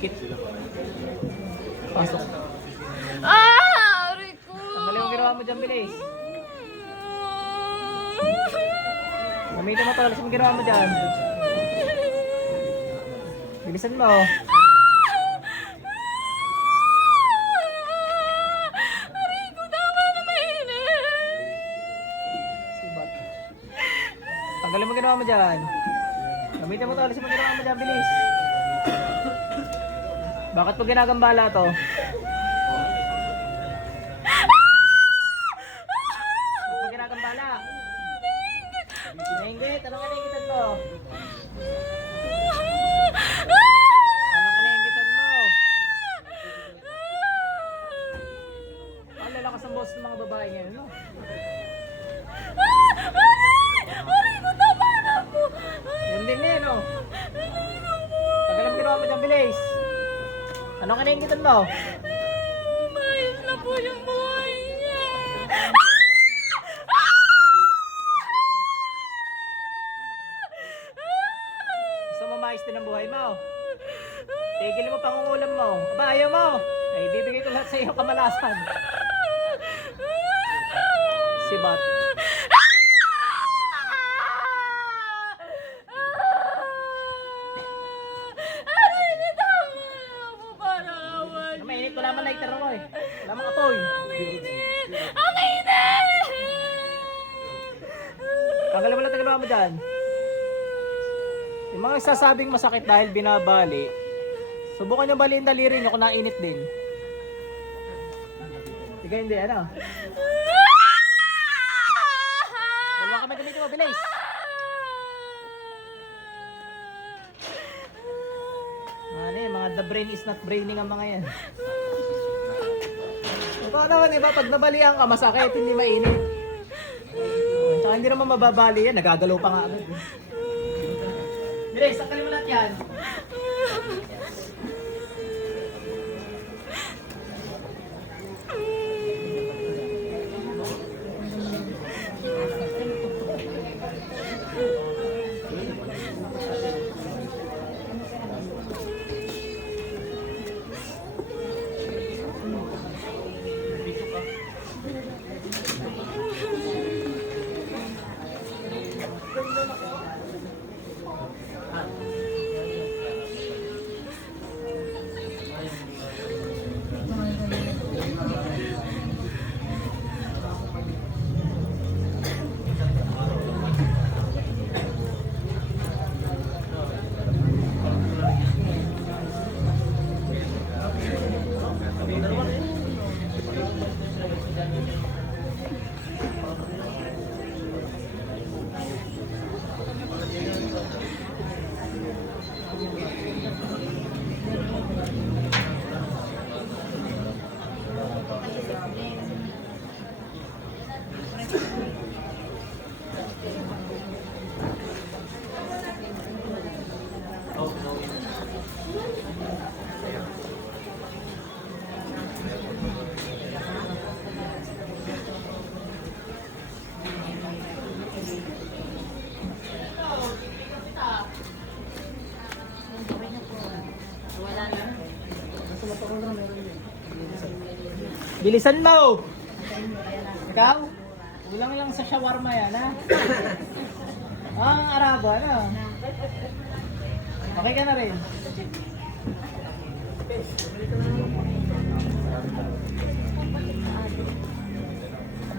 Dikit. Pasok. Aray ko! Tanggalin yung ginawa mo dyan, bilis. Gamitin mo to, alas yung ginawa mo dyan. Bilisan mo. Aray ko, tama na mainit! Sibat. Tanggalin mo ginawa mo dyan. Gamitin mo to, alas yung ginawa mo dyan, bilis. Bakit po ginagambala to? Bakit po ginagambala? Nainggit, anong nainggitan mo? Anong nainggitan mo? Ang lalakas ang boss ng mga babae ngayon, no? Aray ko, tama na po! Yan din eh, no? Tagalang ginawa mo dyan, bilis. Anong nainggitan mo? Mayos na po yung buhay niya! Gusto mo maayos din ang buhay mo? Tigil mo pangungulam mo. Aba, ayaw mo. Ay, bibigay ko lahat sa iyo kamalasan. Sibat. Aray ko, tama na po, parawan Ano, mainit, wala man lighter mo eh. Wala mang apoy. Ang init! Tanggalin mo lang ang ginawa mo dyan. Yung mga sasabing masakit dahil binabali, subukan nyo baliin daliri nyo kung nainit din. Sige, hindi, ano? Dalawa kami gamitin mo, bilis. Ano eh, mga the brain is not braining ang mga yan. Ito naman, iba, pag nabalian ka, masakit, hindi mainit. Tsaka hindi naman mababali yan, nagagalaw pa nga agad. Bilis, tanggalin mo lahat yan. Bilisan mo! Ikaw? Ulang lang sa shawarma yan, ha? Ang Arabo, ano? Okay ka na rin?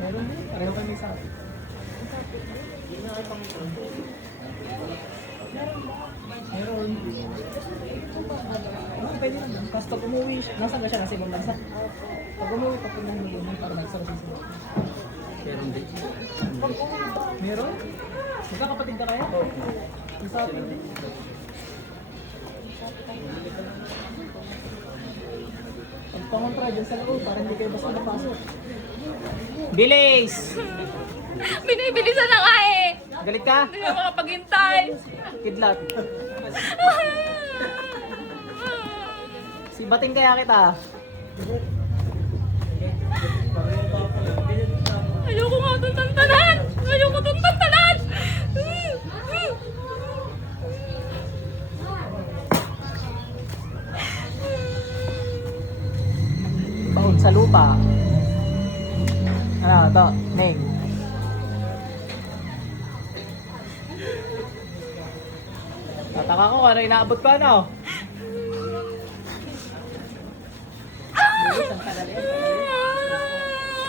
Meron din? Pareho kami sa akin. Meron. Pwede naman. Tapos pag umuwi, nasaan na siya? Nasa ibang bansa? Pag umuwi, papunta mo yun para mag-service mo. Meron din. Meron? Magkakapatid ka kaya? Oo. Isa atin din. Pagpangontra dyan sa loob para hindi kayo basta napasok. Bilis! Binibilisan na nga eh! Galit ka? Hindi na makapaghintay! Kidlat. Sibating kaya kita. Ayoko nga itong tantanan! Ayoko itong tantanan! sa lupa. Ano, to, Neng. Tataka ko, ano inaabot pa, ano?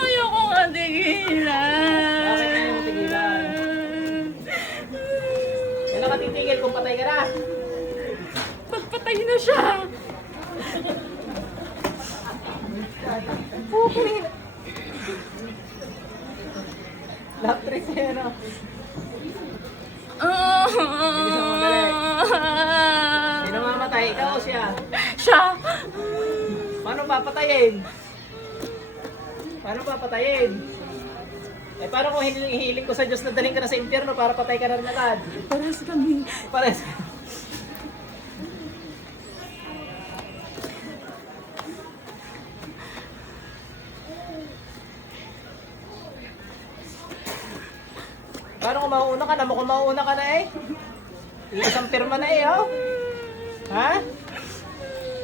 Ayoko nga tigilan. Bakit ayaw mo tigilan? Kailan ka titigil kung patay ka na? Pagpatay na siya. Love trick sa'yo, no? Sino mamatay? Ikaw o siya? Siya. Paano papatayin? Paano papatayin? Eh, paano kung hihiling ko sa Diyos na daling ka na sa impyerno para patay ka na rin agad? Paras kami. Pares. Paano kung mauuna ka na? Mukhang mauuna ka na eh. Iisang pirma na eh, oh. Ha?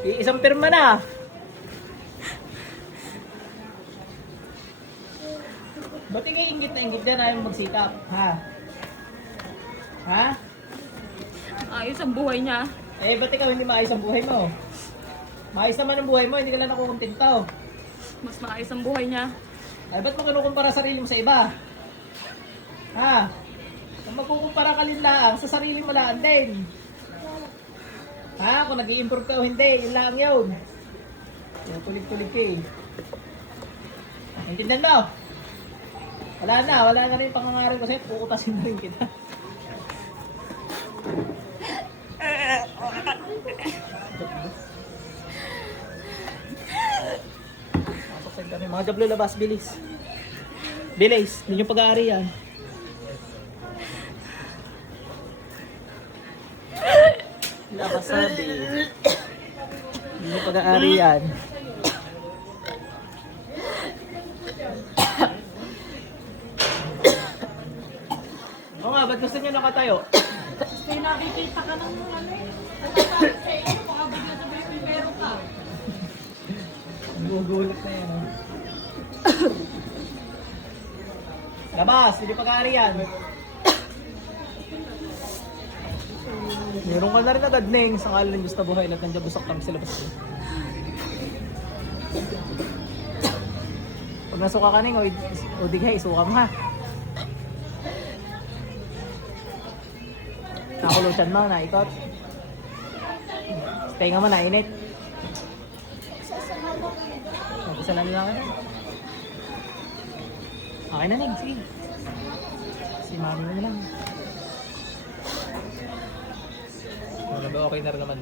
Iisang pirma na. Ba't ingit na ingit dyan ayaw magsikap? Ha? Ha? Ayos ang buhay niya. Eh, ba't ikaw hindi maayos ang buhay mo? Maayos naman ang buhay mo, hindi ka lang nakukontento. Mas maayos ang buhay niya. Ay, ba't mo kinukumpara sarili mo sa iba? Ha? Kung magkukumpara ka rin lang, sa sarili mo lang din. Ha? Kung nag-i-improve ka o hindi, yun lang yun. Yung tulig-tulig ka eh. Intindihan mo? Wala na rin yung pangangaral ko sa'yo, pukutasin na rin kita. Pasok kami. Mga jablo labas, bilis. Bilis, hindi yung pag-aari yan. Labas sabi. Hindi yung pag-aari yan. Oo nga, ba't gusto niyo nakatayo? Kasi nakikita ka ng ano eh. Natatakot sa iyo. Baka bigla sabihin may meron ka. Gugulat na yan. Oh. Labas, hindi pag-aari yan. Meron ka na rin agad, Neng. Sa ngalan ng Diyos na buhay, lahat ng Diyos busak kami sa labas. Pag nasuka ka, Neng, o digay, isuka mo ha. Nakulutan mo, naikot. Tenga mo, nainit. Mag-isa lang lang. Okay na, Neng, sige. Si mami mo na lang. Ano ba, okay na rin naman.